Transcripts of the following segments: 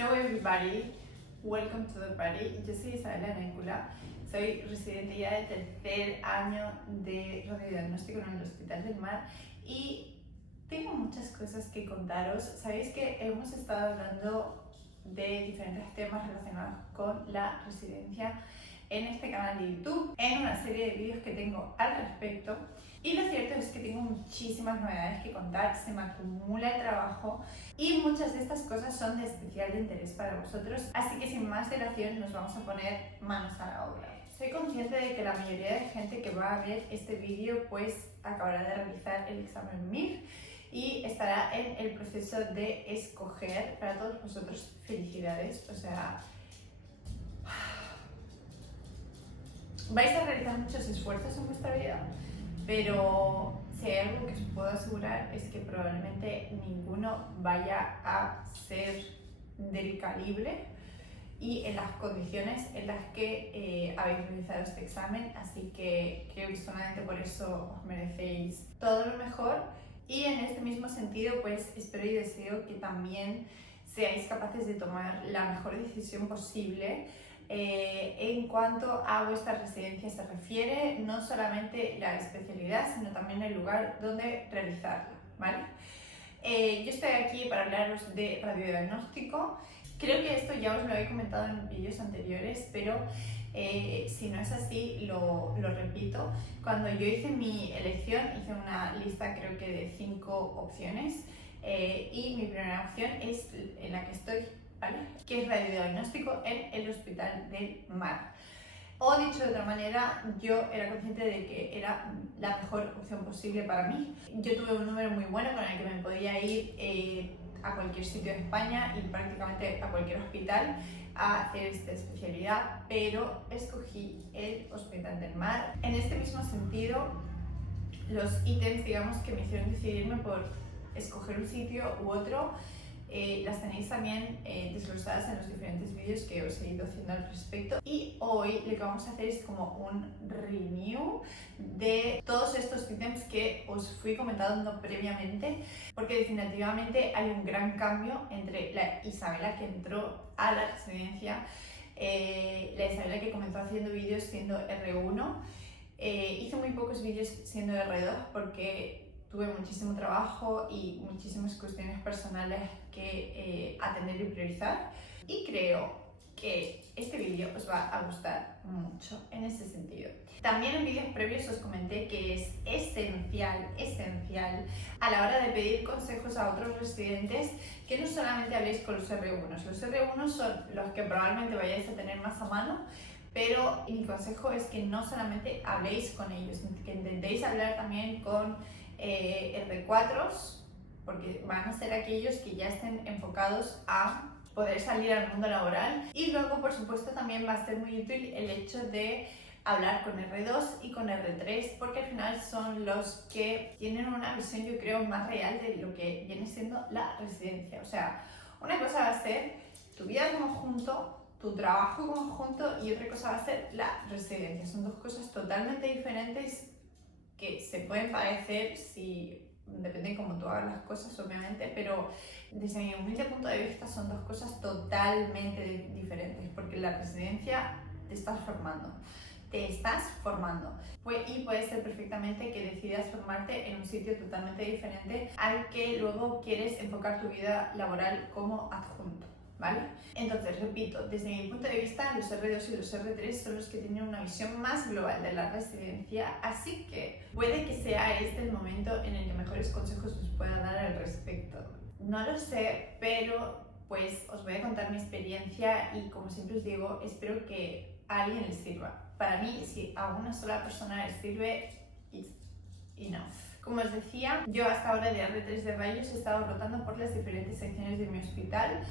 Hello everybody, welcome to the party. Yo soy Isabela Nécula, soy residente ya de tercer año de radiodiagnóstico en el Hospital del Mar y tengo muchas cosas que contaros. Sabéis que hemos estado hablando de diferentes temas relacionados con la residencia en este canal de YouTube, en una serie de vídeos que tengo al respecto. Y lo cierto es que tengo muchísimas novedades que contar, se me acumula el trabajo y muchas de estas cosas son de especial interés para vosotros, así que sin más dilación nos vamos a poner manos a la obra. Soy consciente de que la mayoría de gente que va a ver este vídeo pues acabará de realizar el examen MIR y estará en el proceso de escoger. Para todos vosotros, felicidades, o sea, vais a realizar muchos esfuerzos en vuestra vida, pero si hay algo que os puedo asegurar es que probablemente ninguno vaya a ser del calibre y en las condiciones en las que habéis realizado este examen, así que creo que solamente por eso os merecéis todo lo mejor. Y en este mismo sentido, pues espero y deseo que también seáis capaces de tomar la mejor decisión posible en cuanto a vuestra residencia se refiere, no solamente la especialidad, sino también el lugar donde realizarla, ¿vale? Yo estoy aquí para hablaros de radiodiagnóstico. Creo que esto ya os lo he comentado en vídeos anteriores, pero si no es así, lo repito. Cuando yo hice mi elección, hice una lista creo que de 5 opciones y mi primera opción es en la que estoy, ¿vale? Que es radiodiagnóstico en el Hospital del Mar. O dicho de otra manera, yo era consciente de que era la mejor opción posible para mí. Yo tuve un número muy bueno con el que me podía ir a cualquier sitio de España y prácticamente a cualquier hospital a hacer esta especialidad, pero escogí el Hospital del Mar. En este mismo sentido, los ítems, digamos, que me hicieron decidirme por escoger un sitio u otro, las tenéis también desglosadas en los diferentes vídeos que os he ido haciendo al respecto. Y hoy lo que vamos a hacer es como un review de todos estos ítems que os fui comentando previamente, porque definitivamente hay un gran cambio entre la Isabela que entró a la residencia, la Isabela que comenzó haciendo vídeos siendo R1. Hice muy pocos vídeos siendo R2 porque tuve muchísimo trabajo y muchísimas cuestiones personales que atender y priorizar, y creo que este vídeo os va a gustar mucho en ese sentido. También en vídeos previos os comenté que es esencial a la hora de pedir consejos a otros residentes que no solamente habléis con los R1s. Los R1s son los que probablemente vayáis a tener más a mano, pero mi consejo es que no solamente habléis con ellos, que intentéis hablar también con R4s, porque van a ser aquellos que ya estén enfocados a poder salir al mundo laboral. Y luego, por supuesto, también va a ser muy útil el hecho de hablar con R2 y con R3, porque al final son los que tienen una visión, yo creo, más real de lo que viene siendo la residencia. O sea, una cosa va a ser tu vida como conjunto, tu trabajo como conjunto, y otra cosa va a ser la residencia. Son dos cosas totalmente diferentes que se pueden parecer si depende de cómo tú hagas las cosas, obviamente, pero desde mi humilde punto de vista son dos cosas totalmente diferentes, porque la residencia te estás formando, y puede ser perfectamente que decidas formarte en un sitio totalmente diferente al que luego quieres enfocar tu vida laboral como adjunto, ¿vale? Entonces, repito, desde mi punto de vista, los R2 y los R3 son los que tienen una visión más global de la residencia, así que puede que sea este el momento en el que mejores consejos os pueda dar al respecto. No lo sé, pero pues os voy a contar mi experiencia y, como siempre os digo, espero que a alguien les sirva. Para mí, si a una sola persona les sirve, it's enough. Como os decía, yo hasta ahora de R3 de rayos he estado rotando por las diferentes secciones de mi hospital.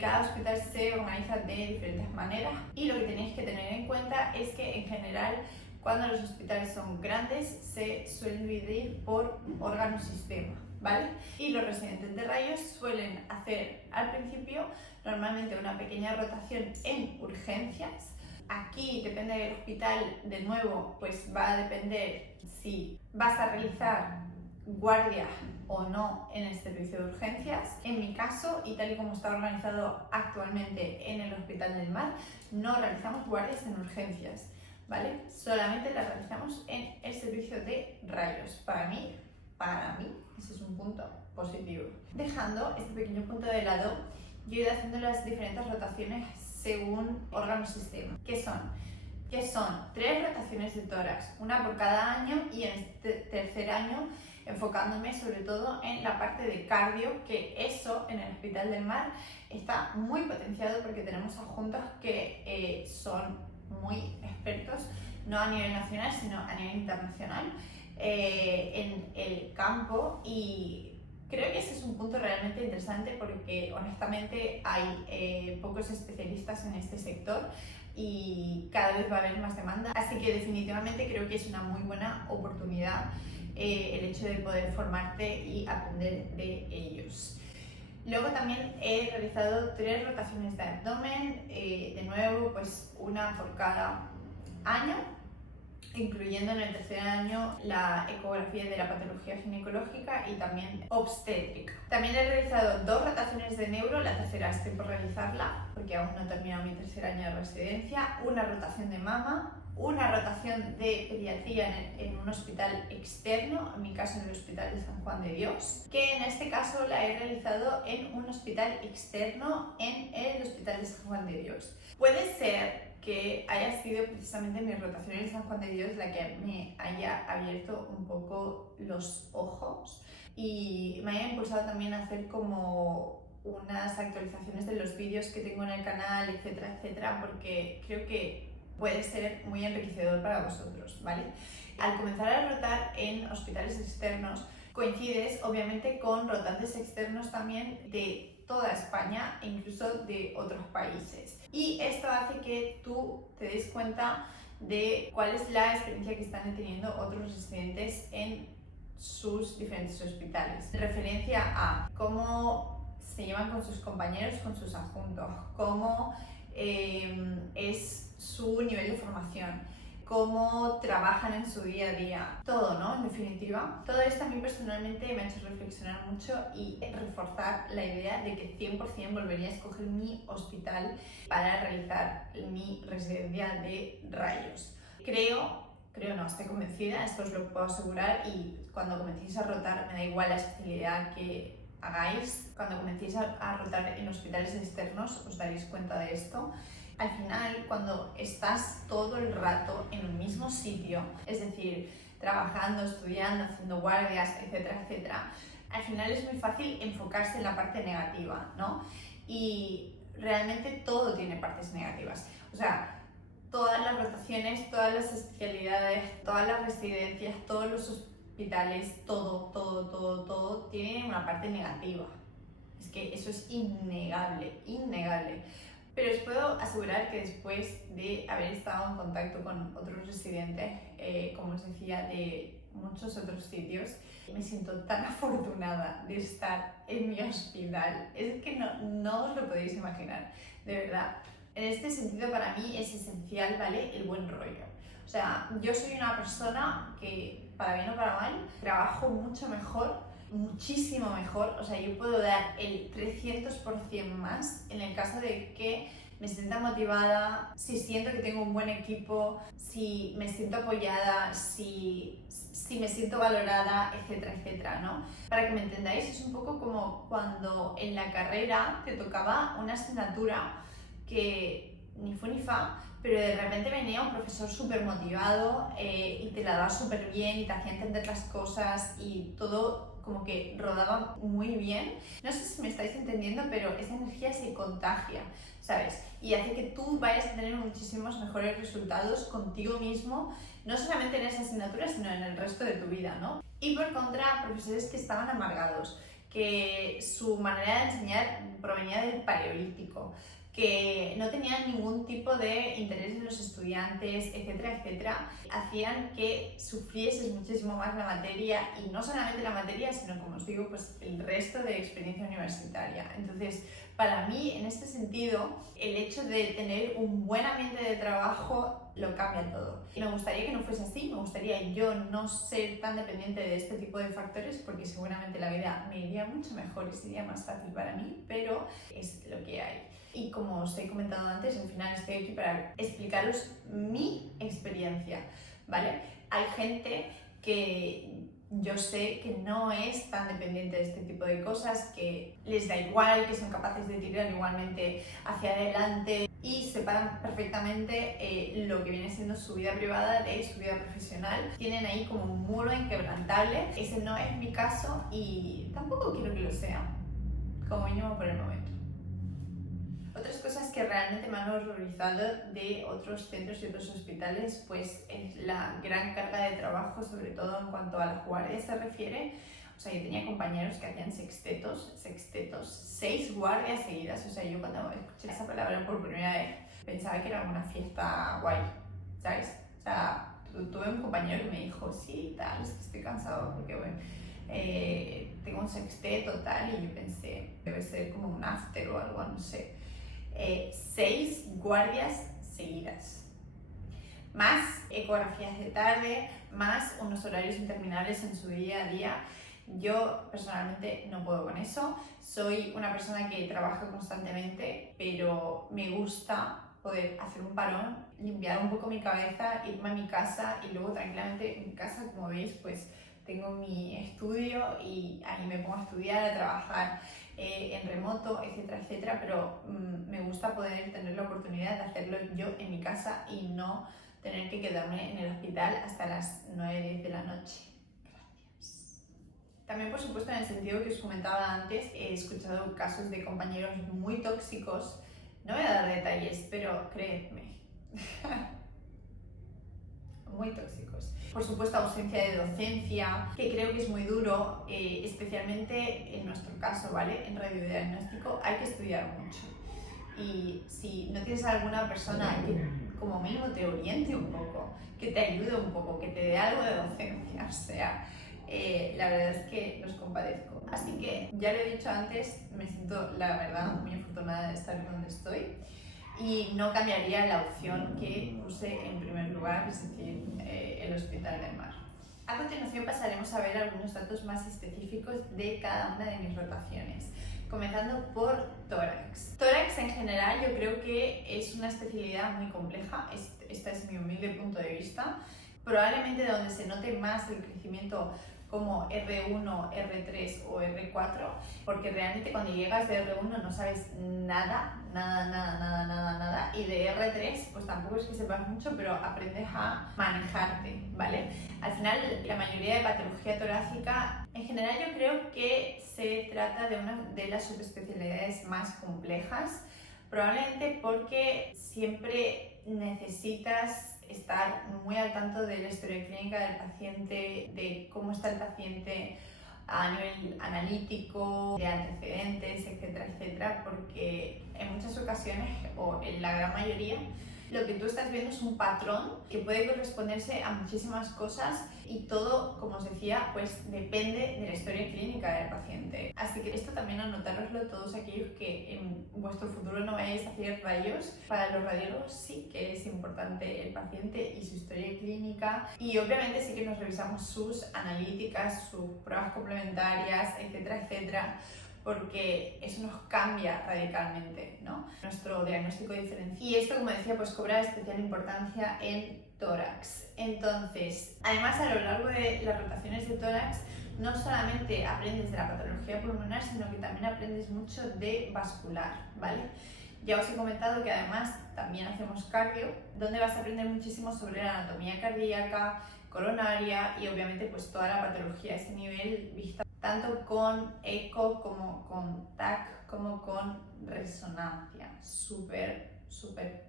Cada hospital se organiza de diferentes maneras y lo que tenéis que tener en cuenta es que en general cuando los hospitales son grandes se suelen dividir por órgano-sistema, ¿vale? Y los residentes de rayos suelen hacer al principio normalmente una pequeña rotación en urgencias. Aquí depende del hospital, de nuevo, pues va a depender si vas a realizar guardia o no en el servicio de urgencias. En mi caso, y tal y como está organizado actualmente en el Hospital del Mar, no realizamos guardias en urgencias, ¿vale? Solamente las realizamos en el servicio de rayos. Para mí, ese es un punto positivo. Dejando este pequeño punto de lado, yo he ido haciendo las diferentes rotaciones según órgano-sistema. ¿Qué son? Que son 3 rotaciones de tórax, una por cada año, y en este tercer año enfocándome sobre todo en la parte de cardio, que eso en el Hospital del Mar está muy potenciado porque tenemos adjuntos que son muy expertos, no a nivel nacional sino a nivel internacional, en el campo, y creo que ese es un punto realmente interesante porque honestamente hay pocos especialistas en este sector y cada vez va a haber más demanda, así que definitivamente creo que es una muy buena oportunidad el hecho de poder formarte y aprender de ellos. Luego también he realizado 3 rotaciones de abdomen, de nuevo pues una por cada año, incluyendo en el tercer año la ecografía de la patología ginecológica y también obstétrica. También he realizado 2 rotaciones de neuro, la tercera estoy por realizarla porque aún no he terminado mi tercer año de residencia, una rotación de mama, una rotación de pediatría en un hospital externo, en mi caso en el Hospital de San Juan de Dios, que en este caso la he realizado en un hospital externo en el Hospital de San Juan de Dios. Puede ser que haya sido precisamente mi rotación en San Juan de Dios la que me haya abierto un poco los ojos y me haya impulsado también a hacer como unas actualizaciones de los vídeos que tengo en el canal, etcétera, etcétera, porque creo que puede ser muy enriquecedor para vosotros, ¿vale? Al comenzar a rotar en hospitales externos, coincides obviamente con rotantes externos también de toda España e incluso de otros países. Y esto hace que tú te des cuenta de cuál es la experiencia que están teniendo otros residentes en sus diferentes hospitales. En referencia a cómo se llevan con sus compañeros, con sus adjuntos, cómo es su nivel de formación, cómo trabajan en su día a día, todo, ¿no? En definitiva, todo esto a mí personalmente me ha hecho reflexionar mucho y reforzar la idea de que 100% volvería a escoger mi hospital para realizar mi residencia de rayos. Creo no, estoy convencida, esto os lo puedo asegurar, y cuando comencéis a rotar, me da igual la especialidad que hagáis, cuando comencéis a rotar en hospitales externos os daréis cuenta de esto. Al final, cuando estás todo el rato en un mismo sitio, es decir, trabajando, estudiando, haciendo guardias, etcétera, etcétera, al final es muy fácil enfocarse en la parte negativa, ¿no? Y realmente todo tiene partes negativas. O sea, todas las rotaciones, todas las especialidades, todas las residencias, todos los hospitales, todo tiene una parte negativa. Es que eso es innegable, innegable. Pero os puedo asegurar que después de haber estado en contacto con otros residentes, como os decía, de muchos otros sitios, me siento tan afortunada de estar en mi hospital. Es que no os lo podéis imaginar, de verdad. En este sentido, para mí es esencial, ¿vale?, el buen rollo. O sea, yo soy una persona que, para bien o para mal, trabajo mucho mejor, muchísimo mejor. O sea, yo puedo dar el 300% más en el caso de que me sienta motivada, si siento que tengo un buen equipo, si me siento apoyada, si me siento valorada, etcétera, etcétera, ¿no? Para que me entendáis, es un poco como cuando en la carrera te tocaba una asignatura que ni fu ni fa, pero de repente venía un profesor súper motivado y te la daba súper bien y te hacía entender las cosas y todo como que rodaba muy bien. No sé si me estáis entendiendo, pero esa energía se contagia, ¿sabes? Y hace que tú vayas a tener muchísimos mejores resultados contigo mismo, no solamente en esa asignatura, sino en el resto de tu vida, ¿no? Y por contra, profesores que estaban amargados, que su manera de enseñar provenía del paleolítico, que no tenían ningún tipo de interés en los estudiantes, etcétera, etcétera, hacían que sufrieses muchísimo más la materia, y no solamente la materia, sino, como os digo, pues el resto de experiencia universitaria. Entonces, para mí, en este sentido, el hecho de tener un buen ambiente de trabajo lo cambia todo. Y me gustaría que no fuese así, me gustaría yo no ser tan dependiente de este tipo de factores, porque seguramente la vida me iría mucho mejor y sería más fácil para mí, pero es lo que hay. Y como os he comentado antes, al final estoy aquí para explicaros mi experiencia, ¿vale? Hay gente que yo sé que no es tan dependiente de este tipo de cosas, que les da igual, que son capaces de tirar igualmente hacia adelante y separan perfectamente lo que viene siendo su vida privada de su vida profesional. Tienen ahí como un muro inquebrantable. Ese no es mi caso y tampoco quiero que lo sea, como mínimo por el momento. Otras cosas que realmente me han horrorizado de otros centros y otros hospitales, pues es la gran carga de trabajo, sobre todo en cuanto a las guardias se refiere. O sea, yo tenía compañeros que hacían sextetos, 6 guardias seguidas. O sea, yo cuando escuché esa palabra por primera vez pensaba que era una fiesta guay, ¿sabes? O sea, tuve un compañero que me dijo, sí, tal, es que estoy cansado porque, bueno, tengo un sexteto, tal, y yo pensé, debe ser como un after o algo, no sé. 6 guardias seguidas, más ecografías de tarde, más unos horarios interminables en su día a día. Yo personalmente no puedo con eso. Soy una persona que trabaja constantemente, pero me gusta poder hacer un parón, limpiar un poco mi cabeza, irme a mi casa y luego tranquilamente en mi casa, como veis, pues tengo mi estudio y ahí me pongo a estudiar, a trabajar en remoto, etcétera, etcétera, pero me gusta poder tener la oportunidad de hacerlo yo en mi casa y no tener que quedarme en el hospital hasta las 9-10 de la noche. Gracias. También, por supuesto, en el sentido que os comentaba antes, he escuchado casos de compañeros muy tóxicos. No voy a dar detalles, pero creedme, muy tóxicos. Por supuesto, ausencia de docencia, que creo que es muy duro, especialmente en nuestro caso, ¿vale? En radiodiagnóstico hay que estudiar mucho. Y si no tienes alguna persona que como mínimo te oriente un poco, que te ayude un poco, que te dé algo de docencia, o sea, la verdad es que los compadezco. Así que, ya lo he dicho antes, me siento, la verdad, muy afortunada de estar donde estoy. Y no cambiaría la opción que puse en primer lugar, es decir, el Hospital del Mar. A continuación pasaremos a ver algunos datos más específicos de cada una de mis rotaciones, comenzando por tórax. Tórax en general yo creo que es una especialidad muy compleja, esta es mi humilde punto de vista. Probablemente donde se note más el crecimiento como R1, R3 o R4, porque realmente cuando llegas de R1 no sabes nada, y de R3 pues tampoco es que sepas mucho, pero aprendes a manejarte, ¿vale? Al final la mayoría de patología torácica, en general yo creo que se trata de una de las subespecialidades más complejas, probablemente porque siempre necesitas estar muy al tanto de la historia clínica del paciente, de cómo está el paciente a nivel analítico, de antecedentes, etcétera, etcétera, porque en muchas ocasiones, o en la gran mayoría, lo que tú estás viendo es un patrón que puede corresponderse a muchísimas cosas y todo, como os decía, pues depende de la historia clínica del paciente. Así que esto también anotároslo todos aquellos que en vuestro futuro no vayáis a hacer rayos. Para los radiólogos sí que es importante el paciente y su historia clínica, y obviamente sí que nos revisamos sus analíticas, sus pruebas complementarias, etcétera, etcétera, porque eso nos cambia radicalmente, ¿no?, nuestro diagnóstico diferencial. Y esto, como decía, pues cobra especial importancia en tórax. Entonces, además, a lo largo de las rotaciones de tórax no solamente aprendes de la patología pulmonar, sino que también aprendes mucho de vascular, ¿vale? Ya os he comentado que además también hacemos cardio, donde vas a aprender muchísimo sobre la anatomía cardíaca, coronaria y obviamente pues toda la patología a ese nivel vista tanto con eco como con TAC como con resonancia. Súper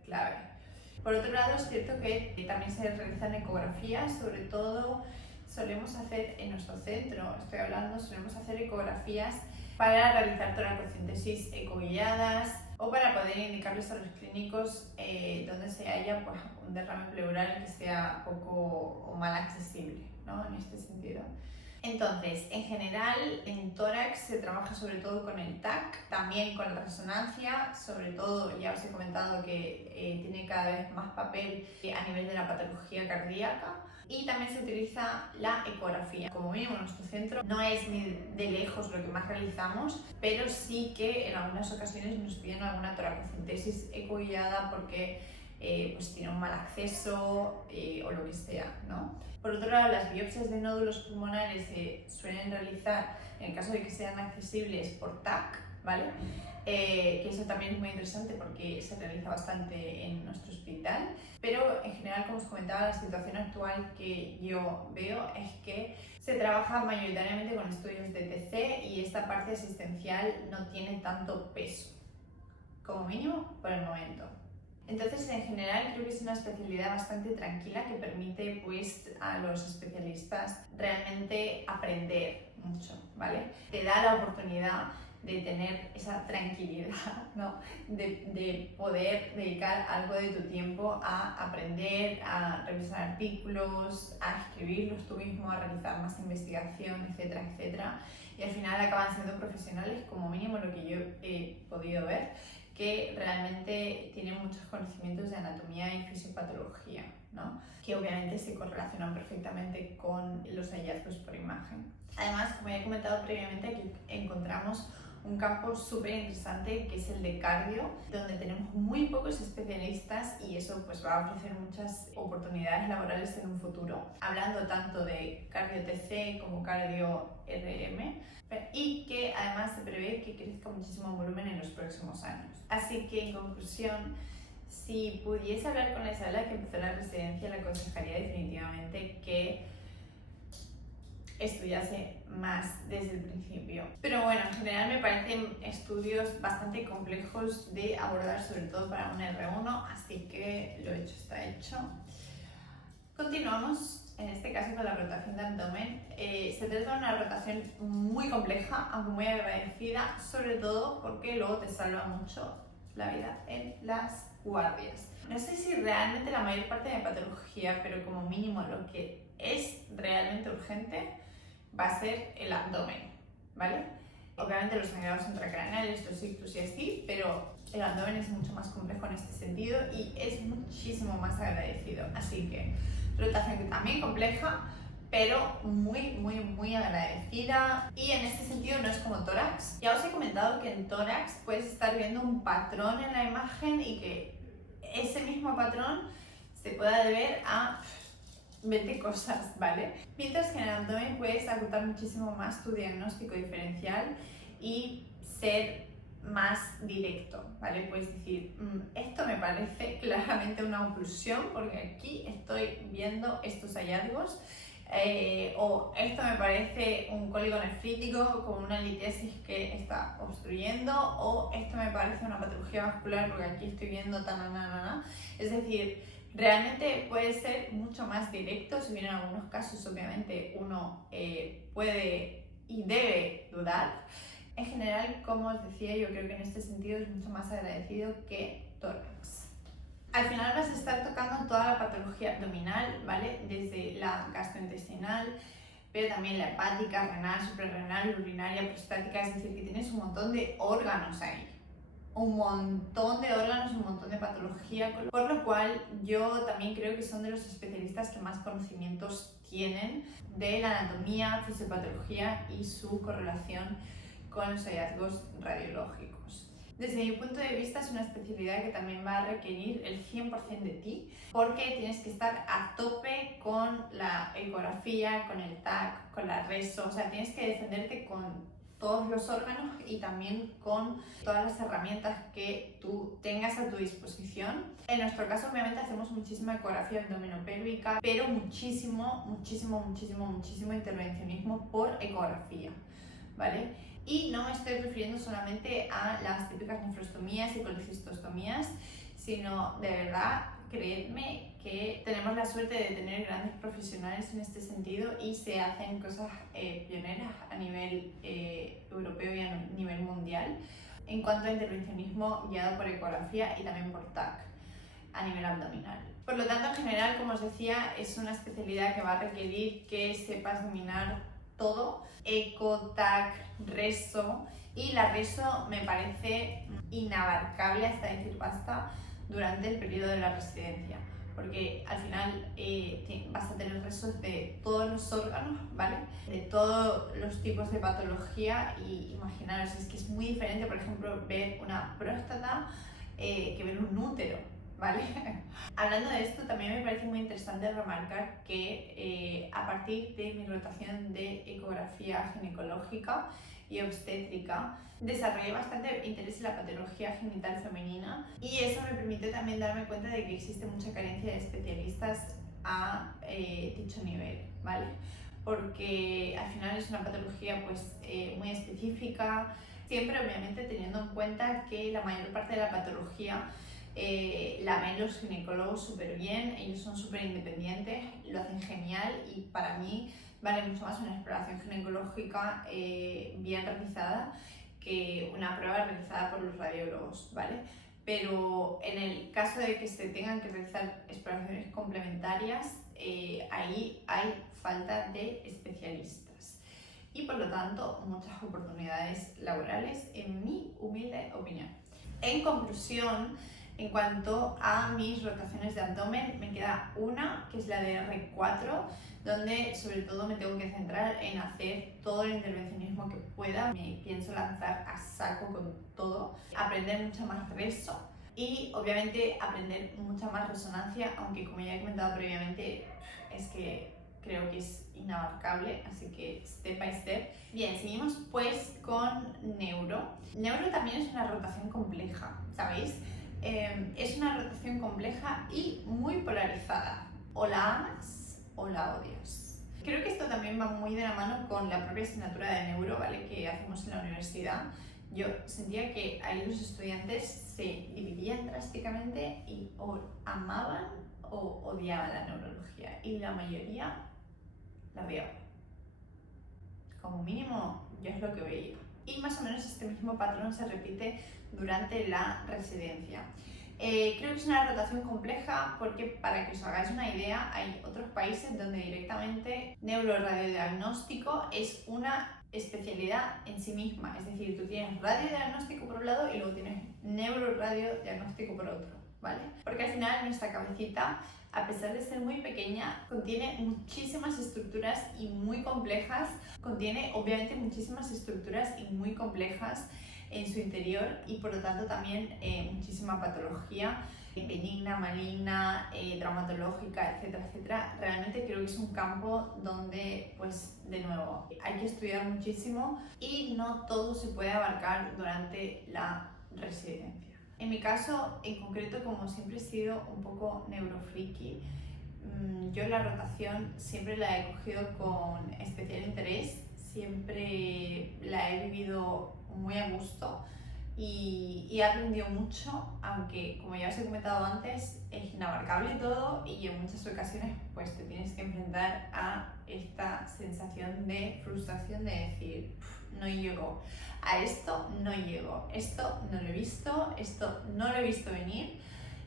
clave. Por otro lado, es cierto que también se realizan ecografías, sobre todo solemos hacer en nuestro centro, solemos hacer ecografías para realizar toracocentesis ecoguiadas o para poder indicarles a los clínicos donde se halla pues, un derrame pleural que sea poco o mal accesible, ¿no? En este sentido. Entonces, en general, en tórax se trabaja sobre todo con el TAC, también con la resonancia, sobre todo, ya os he comentado que tiene cada vez más papel a nivel de la patología cardíaca, y también se utiliza la ecografía. Como mínimo, nuestro centro no es ni de lejos lo que más realizamos, pero sí que en algunas ocasiones nos piden alguna toracocentesis ecoguiada porque pues tiene un mal acceso o lo que sea, ¿no? Por otro lado, las biopsias de nódulos pulmonares se suelen realizar, en el caso de que sean accesibles, por TAC, ¿vale? Que eso también es muy interesante porque se realiza bastante en nuestro hospital, pero en general, como os comentaba, la situación actual que yo veo es que se trabaja mayoritariamente con estudios de TC y esta parte asistencial no tiene tanto peso, como mínimo por el momento. Entonces, en general, creo que es una especialidad bastante tranquila que permite pues, a los especialistas realmente aprender mucho, ¿vale? Te da la oportunidad de tener esa tranquilidad, ¿no? De poder dedicar algo de tu tiempo a aprender, a revisar artículos, a escribirlos tú mismo, a realizar más investigación, etcétera, etcétera. Y al final acaban siendo profesionales, como mínimo lo que yo he podido ver, que realmente tienen muchos conocimientos de anatomía y fisiopatología, ¿no? Que obviamente se correlacionan perfectamente con los hallazgos por imagen. Además, como ya he comentado previamente, aquí encontramos un campo súper interesante que es el de cardio, donde tenemos muy pocos especialistas y eso pues va a ofrecer muchas oportunidades laborales en un futuro, hablando tanto de cardio TC como cardio RM, y que además se prevé que crezca muchísimo volumen en los próximos años. Así que, en conclusión, si pudiese hablar con la Isabela que empezó la residencia, le aconsejaría definitivamente que estudiase más desde el principio. Pero bueno, en general me parecen estudios bastante complejos de abordar, sobre todo para un R1, así que lo hecho está hecho. Continuamos, en este caso, con la rotación de abdomen. Se trata de una rotación muy compleja, aunque muy agradecida, sobre todo porque luego te salva mucho la vida en las guardias. No sé si realmente la mayor parte de la patología, pero como mínimo lo que es realmente urgente va a ser el abdomen, ¿vale? Obviamente los sangrados intracraneales, los ictus y así, pero el abdomen es mucho más complejo en este sentido y es muchísimo más agradecido. Así que rotación también compleja, pero muy agradecida, y en este sentido no es como tórax. Ya os he comentado que en tórax puedes estar viendo un patrón en la imagen y que ese mismo patrón se pueda deber a 20 cosas, ¿vale? Mientras que en el abdomen puedes acotar muchísimo más tu diagnóstico diferencial y ser más directo, ¿vale? Puedes decir, esto me parece claramente una oclusión porque aquí estoy viendo estos hallazgos, o esto me parece un cólico nefrítico con una litesis que está obstruyendo, o esto me parece una patología vascular porque aquí estoy viendo tananana. Es decir, realmente puede ser mucho más directo, si bien en algunos casos obviamente uno puede y debe dudar. En general, como os decía, yo creo que en este sentido es mucho más agradecido que tórax. Al final vas a estar tocando toda la patología abdominal, ¿vale? Desde la gastrointestinal, pero también la hepática, renal, suprarrenal, urinaria, prostática, es decir, que tienes un montón de órganos ahí. Un montón de órganos, un montón de patología, por lo cual yo también creo que son de los especialistas que más conocimientos tienen de la anatomía, fisiopatología y su correlación con los hallazgos radiológicos. Desde mi punto de vista es una especialidad que también va a requerir el 100% de ti, porque tienes que estar a tope con la ecografía, con el TAC, con la reso, o sea, tienes que defenderte con todos los órganos y también con todas las herramientas que tú tengas a tu disposición. En nuestro caso, obviamente, hacemos muchísima ecografía abdominopélvica, pero muchísimo intervencionismo por ecografía, ¿vale? Y no me estoy refiriendo solamente a las típicas nefrostomías y colecistostomías, sino de verdad, creedme que tenemos la suerte de tener grandes profesionales en este sentido y se hacen cosas pioneras a nivel europeo y a nivel mundial. en cuanto a intervencionismo guiado por ecografía y también por TAC a nivel abdominal. Por lo tanto, en general, como os decía, es una especialidad que va a requerir que sepas dominar todo: eco, TAC, reso. Y la reso me parece inabarcable, hasta decir basta, durante el periodo de la residencia, porque al final vas a tener resos de todos los órganos, ¿vale? De todos los tipos de patología, y imaginaros, es que es muy diferente, por ejemplo, ver una próstata que ver un útero, ¿vale? Hablando de esto, también me parece muy interesante remarcar que a partir de mi rotación de ecografía ginecológica y obstétrica, desarrollé bastante interés en la patología genital femenina, y eso me permitió también darme cuenta de que existe mucha carencia de especialistas a dicho nivel, ¿vale? Porque al final es una patología pues muy específica, siempre obviamente teniendo en cuenta que la mayor parte de la patología la ven los ginecólogos súper bien, ellos son súper independientes, lo hacen genial, y para mí vale mucho más una exploración ginecológica bien realizada que una prueba realizada por los radiólogos, ¿vale? Pero en el caso de que se tengan que realizar exploraciones complementarias, ahí hay falta de especialistas y por lo tanto muchas oportunidades laborales, en mi humilde opinión. En conclusión, en cuanto a mis rotaciones de abdomen, me queda una, que es la de R4, donde sobre todo me tengo que centrar en hacer todo el intervencionismo que pueda. Me pienso lanzar a saco con todo, aprender mucha más reso y obviamente aprender mucha más resonancia, aunque como ya he comentado previamente, es que creo que es inabarcable, así que step by step. Bien, seguimos pues con neuro. Neuro también es una rotación compleja, ¿sabéis? Es una rotación compleja y muy polarizada. O la amas o la odias. Creo que esto también va muy de la mano con la propia asignatura de neuro, ¿vale?, que hacemos en la universidad. Yo sentía que ahí los estudiantes se dividían drásticamente y o amaban o odiaban la neurología, y la mayoría la odiaba. Como mínimo, yo es lo que veía. Y más o menos este mismo patrón se repite durante la residencia. Creo que es una rotación compleja porque, para que os hagáis una idea, hay otros países donde directamente neuroradiodiagnóstico es una especialidad en sí misma. Es decir, tú tienes radiodiagnóstico por un lado y luego tienes neuroradiodiagnóstico por otro, ¿vale? Porque al final nuestra cabecita, a pesar de ser muy pequeña, contiene muchísimas estructuras y muy complejas. Contiene obviamente muchísimas estructuras y muy complejas en su interior, y por lo tanto también muchísima patología benigna, maligna, traumatológica, etcétera, etcétera. Realmente creo que es un campo donde, pues, de nuevo, hay que estudiar muchísimo y no todo se puede abarcar durante la residencia. En mi caso, en concreto, como siempre he sido un poco neurofriki, yo la rotación siempre la he cogido con especial interés, siempre la he vivido muy a gusto y he aprendido mucho, aunque como ya os he comentado antes, es inabarcable todo y en muchas ocasiones pues te tienes que enfrentar a esta sensación de frustración de decir, no llego a esto, no llego, esto no lo he visto, esto no lo he visto venir,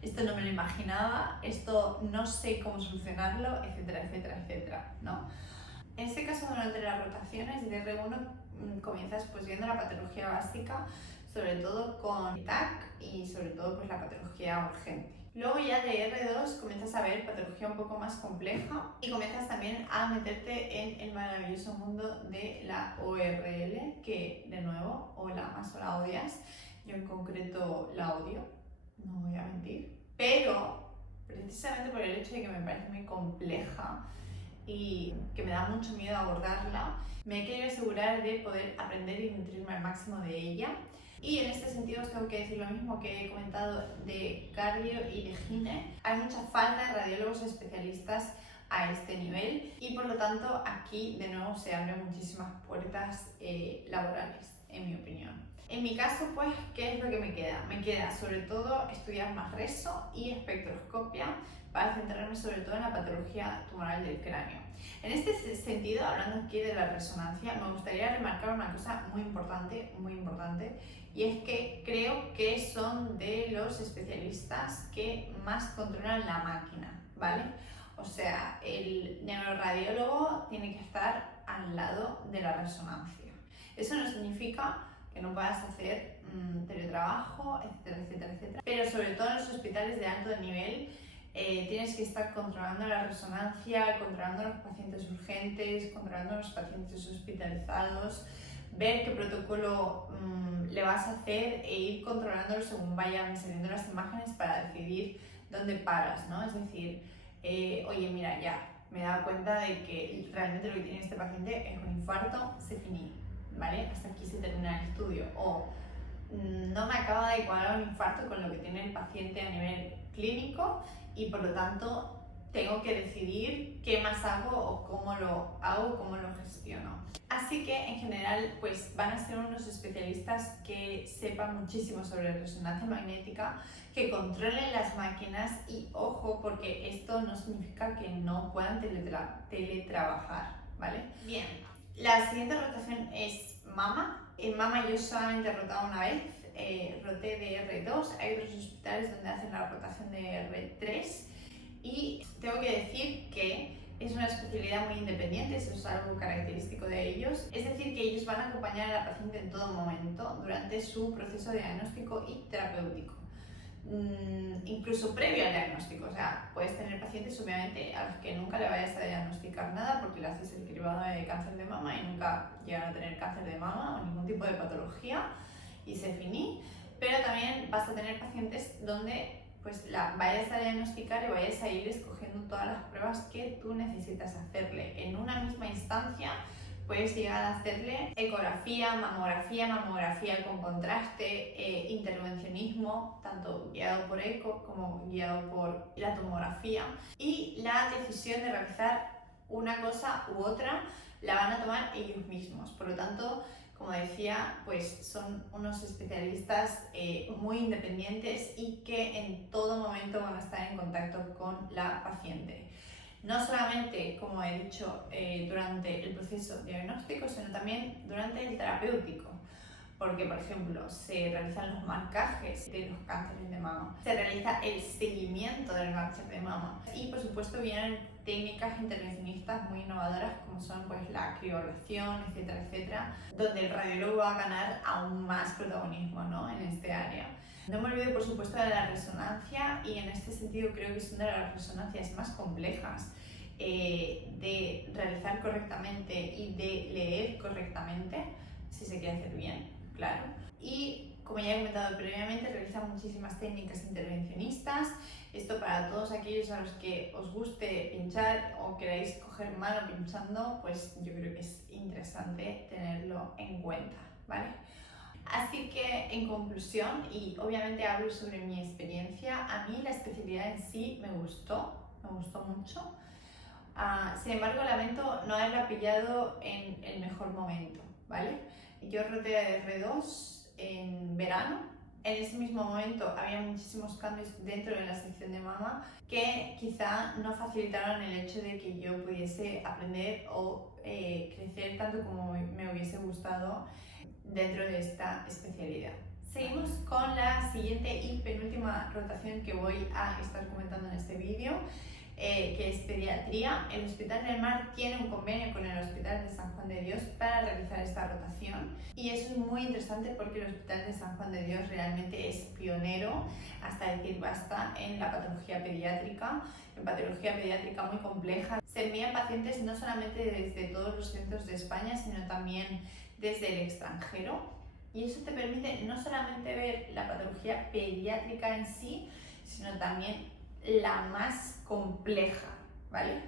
esto no me lo imaginaba, esto no sé cómo solucionarlo, etcétera, etcétera, etcétera, ¿no? En este caso, durante las rotaciones de R1 comienzas pues viendo la patología básica, sobre todo con TAC y sobre todo pues la patología urgente. Luego ya de R2 comienzas a ver patología un poco más compleja y comienzas también a meterte en el maravilloso mundo de la ORL, que de nuevo, o la amas o la odias. Yo en concreto la odio, no voy a mentir, pero precisamente por el hecho de que me parece muy compleja y que me da mucho miedo abordarla, me he querido asegurar de poder aprender y nutrirme al máximo de ella. Y en este sentido os tengo que decir lo mismo que he comentado de cardio y de gine. Hay mucha falta de radiólogos especialistas a este nivel y por lo tanto aquí de nuevo se abren muchísimas puertas laborales, en mi opinión. En mi caso, pues, ¿qué es lo que me queda? Me queda sobre todo estudiar más reso y espectroscopia para centrarme sobre todo en la patología tumoral del cráneo. En este sentido, hablando aquí de la resonancia, me gustaría remarcar una cosa muy importante, y es que creo que son de los especialistas que más controlan la máquina, ¿vale? O sea, el neuroradiólogo tiene que estar al lado de la resonancia. Eso no significa que no puedas hacer teletrabajo, etcétera. Pero sobre todo en los hospitales de alto nivel tienes que estar controlando la resonancia, controlando a los pacientes urgentes, controlando a los pacientes hospitalizados, ver qué protocolo le vas a hacer e ir controlándolo según vayan saliendo las imágenes para decidir dónde paras, ¿no? Es decir, oye, mira, ya me he dado cuenta de que realmente lo que tiene este paciente es un infarto, se finí, ¿vale? Hasta aquí se termina el estudio. O no me acaba de cuadrar un infarto con lo que tiene el paciente a nivel clínico y por lo tanto tengo que decidir qué más hago o cómo lo hago, cómo lo gestiono. Así que en general pues van a ser unos especialistas que sepan muchísimo sobre resonancia magnética, que controlen las máquinas y ojo, porque esto no significa que no puedan teletrabajar, ¿vale? Bien, la siguiente rotación es mama. En mama yo solamente he rotado una vez, roté de R2, hay otros hospitales donde hacen la rotación de R3 y tengo que decir que es una especialidad muy independiente, eso es algo característico de ellos, es decir, que ellos van a acompañar a la paciente en todo momento durante su proceso diagnóstico y terapéutico. Incluso previo al diagnóstico, o sea, puedes tener pacientes obviamente a los que nunca le vayas a diagnosticar nada porque le haces el cribado de cáncer de mama y nunca llegan a tener cáncer de mama o ningún tipo de patología y se finí, pero también vas a tener pacientes donde pues la vayas a diagnosticar y vayas a ir escogiendo todas las pruebas que tú necesitas hacerle. En una misma instancia puedes llegar a hacerle ecografía, mamografía con contraste, intervencionismo, tanto guiado por eco como guiado por la tomografía. Y la decisión de realizar una cosa u otra la van a tomar ellos mismos. Por lo tanto, como decía, pues son unos especialistas muy independientes y que en todo momento van a estar en contacto con la paciente. No solamente, como he dicho, durante el proceso diagnóstico, sino también durante el terapéutico. Porque, por ejemplo, se realizan los marcajes de los cánceres de mama, se realiza el seguimiento del cáncer de mama y, por supuesto, vienen técnicas intervencionistas muy innovadoras como son pues, la crioblación, etcétera, donde el radiólogo va a ganar aún más protagonismo, ¿no? En este área. No me olvido, por supuesto, de la resonancia y en este sentido creo que son de las resonancias más complejas de realizar correctamente y de leer correctamente, si se quiere hacer bien, claro. Y como ya he comentado previamente, realizan muchísimas técnicas intervencionistas. Esto para todos aquellos a los que os guste pinchar o queráis coger mano pinchando, pues yo creo que es interesante tenerlo en cuenta, ¿vale? Así que en conclusión, y obviamente hablo sobre mi experiencia, a mí la especialidad en sí me gustó mucho. Sin embargo, lamento no haberla pillado en el mejor momento, ¿vale? Yo roté de R2 en verano. En ese mismo momento había muchísimos cambios dentro de la sección de mama que quizá no facilitaron el hecho de que yo pudiese aprender o crecer tanto como me hubiese gustado dentro de esta especialidad. Seguimos con la siguiente y penúltima rotación que voy a estar comentando en este vídeo, que es pediatría. El Hospital del Mar tiene un convenio con el Hospital de San Juan de Dios para realizar esta rotación y eso es muy interesante porque el Hospital de San Juan de Dios realmente es pionero hasta decir basta en la patología pediátrica, muy compleja. Se envían pacientes no solamente desde todos los centros de España, sino también desde el extranjero y eso te permite no solamente ver la patología pediátrica en sí, sino también la más compleja, ¿vale?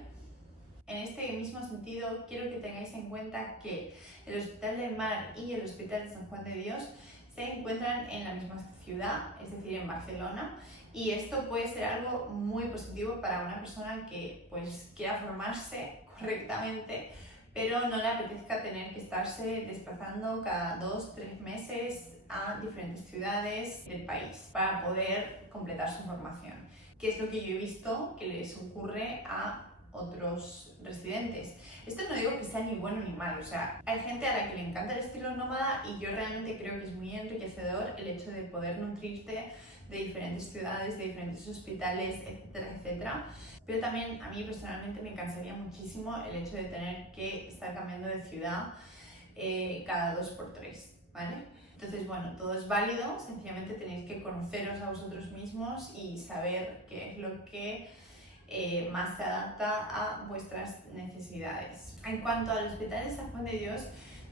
En este mismo sentido, quiero que tengáis en cuenta que el Hospital del Mar y el Hospital de San Juan de Dios se encuentran en la misma ciudad, es decir, en Barcelona, y esto puede ser algo muy positivo para una persona que pues quiera formarse correctamente, pero no le apetezca tener que estarse desplazando cada 2-3 meses a diferentes ciudades del país para poder completar su formación, que es lo que yo he visto que les ocurre a otros residentes. Esto no digo que sea ni bueno ni malo, o sea, hay gente a la que le encanta el estilo nómada y yo realmente creo que es muy enriquecedor el hecho de poder nutrirte de diferentes ciudades, de diferentes hospitales, etcétera, etcétera. Pero también a mí personalmente me cansaría muchísimo el hecho de tener que estar cambiando de ciudad cada 2 por 3, ¿vale? Entonces, bueno, todo es válido, sencillamente tenéis que conoceros a vosotros mismos y saber qué es lo que más se adapta a vuestras necesidades. En cuanto al Hospital de San Juan de Dios,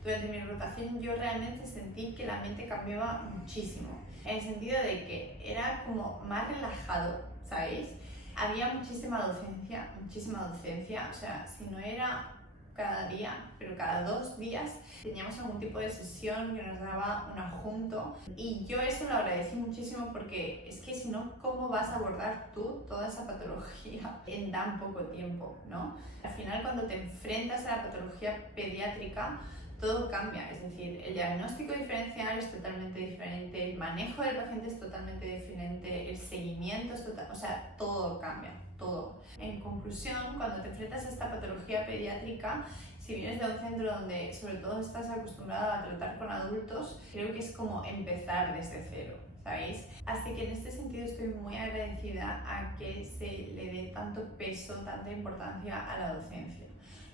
durante mi rotación yo realmente sentí que la mente cambiaba muchísimo, en el sentido de que era como más relajado, ¿sabéis? Había muchísima docencia, o sea, si no era cada día, pero cada 2 días teníamos algún tipo de sesión que nos daba un adjunto y yo eso lo agradecí muchísimo porque es que si no, ¿cómo vas a abordar tú toda esa patología en tan poco tiempo, ¿no? Al final, cuando te enfrentas a la patología pediátrica, todo cambia, es decir, el diagnóstico diferencial es totalmente diferente, el manejo del paciente es totalmente diferente, el seguimiento es total, o sea, todo cambia, todo. En conclusión, cuando te enfrentas a esta patología pediátrica, si vienes de un centro donde sobre todo estás acostumbrado a tratar con adultos, creo que es como empezar desde cero, ¿sabéis? Así que en este sentido estoy muy agradecida a que se le dé tanto peso, tanta importancia a la docencia.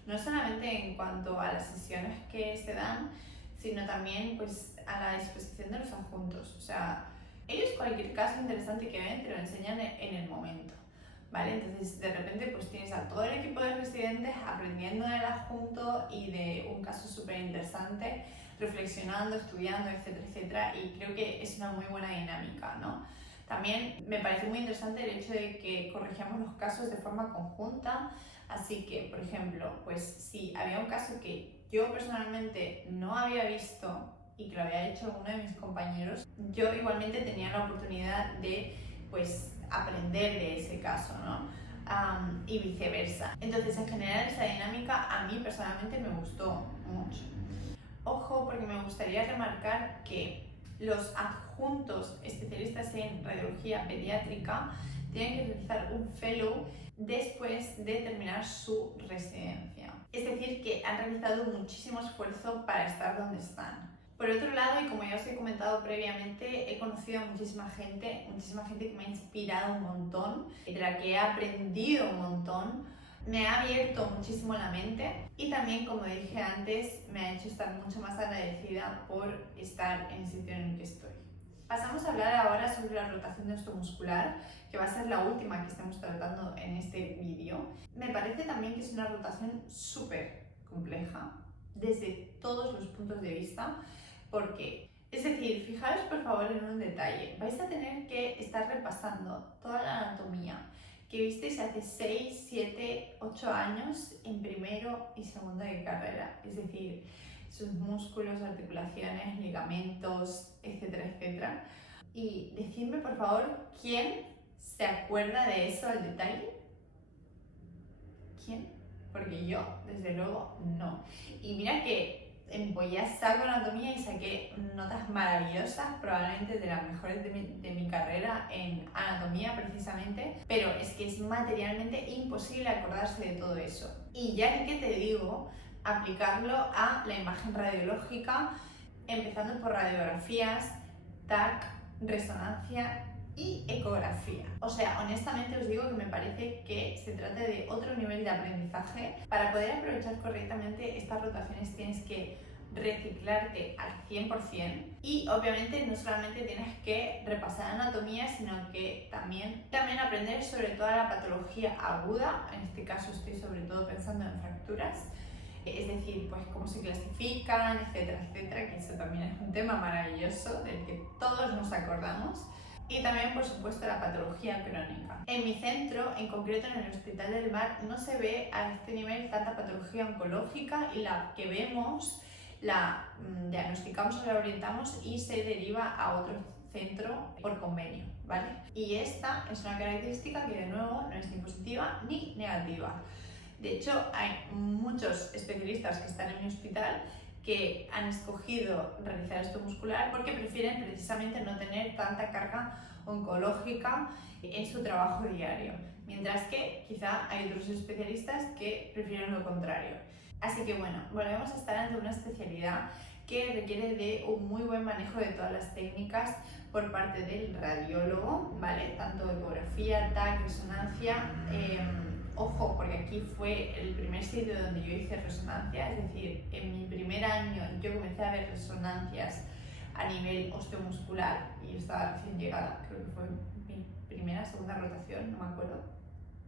No solamente en cuanto a las sesiones que se dan, sino también pues a la disposición de los adjuntos. O sea, ellos cualquier caso interesante que ven te lo enseñan en el momento, ¿vale? Entonces de repente pues tienes a todo el equipo de residentes aprendiendo del adjunto y de un caso súper interesante, reflexionando, estudiando, etcétera, etcétera, y creo que es una muy buena dinámica, ¿no? También me parece muy interesante el hecho de que corregíamos los casos de forma conjunta. Así que, por ejemplo, pues si había un caso que yo personalmente no había visto y que lo había hecho alguno de mis compañeros, yo igualmente tenía la oportunidad de pues aprender de ese caso, ¿no? Y viceversa. Entonces, en general, esa dinámica a mí personalmente me gustó mucho. Ojo, porque me gustaría remarcar que los adjuntos especialistas en radiología pediátrica tienen que realizar un fellow después de terminar su residencia. Es decir, que han realizado muchísimo esfuerzo para estar donde están. Por otro lado, y como ya os he comentado previamente, he conocido a muchísima gente que me ha inspirado un montón, de la que he aprendido un montón, me ha abierto muchísimo la mente y también, como dije antes, me ha hecho estar mucho más agradecida por estar en el sitio en el que estoy. Pasamos a hablar ahora sobre la rotación de osteomuscular, que va a ser la última que estemos tratando en este vídeo. Me parece también que es una rotación súper compleja desde todos los puntos de vista, porque, es decir, fijaros por favor en un detalle, vais a tener que estar repasando toda la anatomía que visteis hace 6, 7, 8 años en primero y segundo de carrera, es decir, sus músculos, articulaciones, ligamentos, etcétera, etcétera. Y decidme por favor, ¿quién se acuerda de eso al detalle? ¿Quién? Porque yo, desde luego, no. Y mira que pues ya saco anatomía y saqué notas maravillosas, probablemente de las mejores de mi carrera en anatomía precisamente, pero es que es materialmente imposible acordarse de todo eso. Y ya ni que te digo, aplicarlo a la imagen radiológica, empezando por radiografías, TAC, resonancia y ecografía. O sea, honestamente os digo que me parece que se trata de otro nivel de aprendizaje. Para poder aprovechar correctamente estas rotaciones tienes que reciclarte al 100% y obviamente no solamente tienes que repasar anatomía, sino que también aprender sobre toda la patología aguda. En este caso estoy sobre todo pensando en fracturas, es decir, pues cómo se clasifican, etcétera, etcétera, que eso también es un tema maravilloso del que todos nos acordamos. Y también, por supuesto, la patología crónica. En mi centro, en concreto en el Hospital del Mar, no se ve a este nivel tanta patología oncológica y la que vemos la diagnosticamos o la orientamos y se deriva a otro centro por convenio, ¿vale? Y esta es una característica que de nuevo no es ni positiva ni negativa. De hecho, hay muchos especialistas que están en mi hospital que han escogido realizar osteomuscular porque prefieren precisamente no tener tanta carga oncológica en su trabajo diario, mientras que quizá hay otros especialistas que prefieren lo contrario. Así que bueno, volvemos a estar ante una especialidad que requiere de un muy buen manejo de todas las técnicas por parte del radiólogo, ¿vale? Tanto ecografía, TAC, resonancia. Ojo, porque aquí fue el primer sitio donde yo hice resonancia, es decir, en mi primer año yo comencé a ver resonancias a nivel osteomuscular y yo estaba recién llegada, creo que fue mi primera, segunda rotación, no me acuerdo.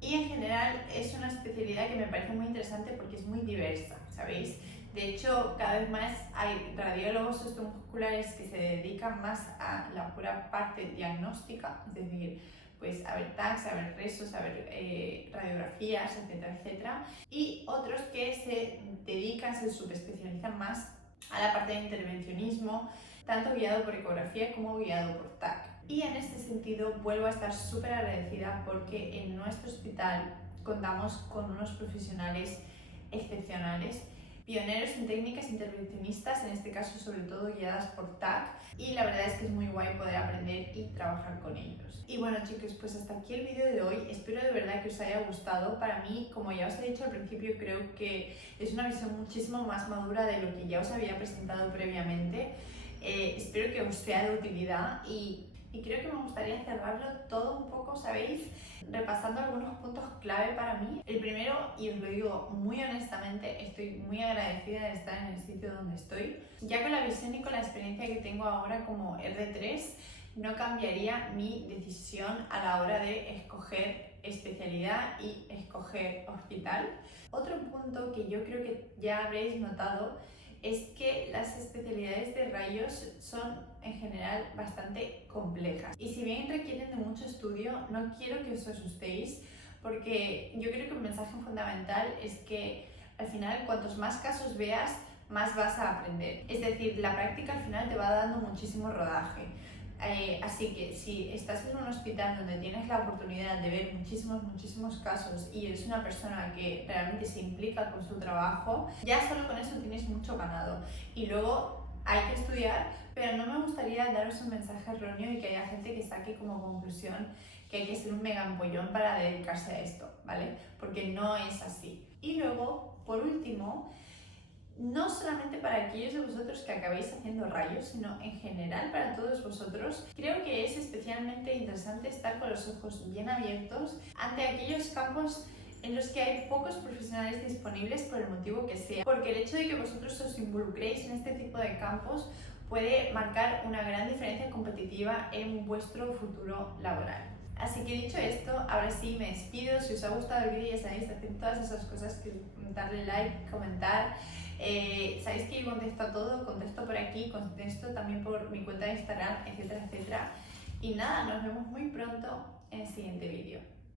Y en general es una especialidad que me parece muy interesante porque es muy diversa, ¿sabéis? De hecho, cada vez más hay radiólogos osteomusculares que se dedican más a la pura parte diagnóstica, es decir, pues a ver TACs, a ver resos, a ver radiografías, etcétera, etcétera. Y otros que se dedican, se subespecializan más a la parte de intervencionismo, tanto guiado por ecografía como guiado por TAC. Y en este sentido vuelvo a estar súper agradecida porque en nuestro hospital contamos con unos profesionales excepcionales, pioneros en técnicas intervencionistas, en este caso sobre todo guiadas por TAC, y la verdad es que es muy guay poder aprender y trabajar con ellos. Y bueno chicos, pues hasta aquí el vídeo de hoy, espero de verdad que os haya gustado. Para mí, como ya os he dicho al principio, creo que es una visión muchísimo más madura de lo que ya os había presentado previamente. Espero que os sea de utilidad y creo que me gustaría cerrarlo todo un poco, ¿sabéis? Repasando algunos puntos clave para mí. El primero, y os lo digo muy honestamente, estoy muy agradecida de estar en el sitio donde estoy. Ya con la visión y con la experiencia que tengo ahora como R3, no cambiaría mi decisión a la hora de escoger especialidad y escoger hospital. Otro punto que yo creo que ya habréis notado es que las especialidades de rayos son en general bastante complejas y si bien requieren de mucho estudio, no quiero que os asustéis porque yo creo que un mensaje fundamental es que al final cuantos más casos veas, más vas a aprender. Es decir, la práctica al final te va dando muchísimo rodaje. Así que si estás en un hospital donde tienes la oportunidad de ver muchísimos casos y eres una persona que realmente se implica con su trabajo, ya solo con eso tienes mucho ganado. Y luego hay que estudiar, pero no me gustaría daros un mensaje erróneo y que haya gente que saque como conclusión que hay que ser un mega empollón para dedicarse a esto, ¿vale? Porque no es así. Y luego, por último, no solamente para aquellos de vosotros que acabéis haciendo rayos, sino en general para todos vosotros, creo que es especialmente interesante estar con los ojos bien abiertos ante aquellos campos en los que hay pocos profesionales disponibles por el motivo que sea, porque el hecho de que vosotros os involucréis en este tipo de campos puede marcar una gran diferencia competitiva en vuestro futuro laboral. Así que dicho esto, ahora sí me despido. Si os ha gustado el vídeo ya sabéis hacer todas esas cosas, que darle like, comentar. Sabéis que yo contesto a todo, contesto por aquí, contesto también por mi cuenta de Instagram, etcétera, etcétera. Y nada, nos vemos muy pronto en el siguiente vídeo.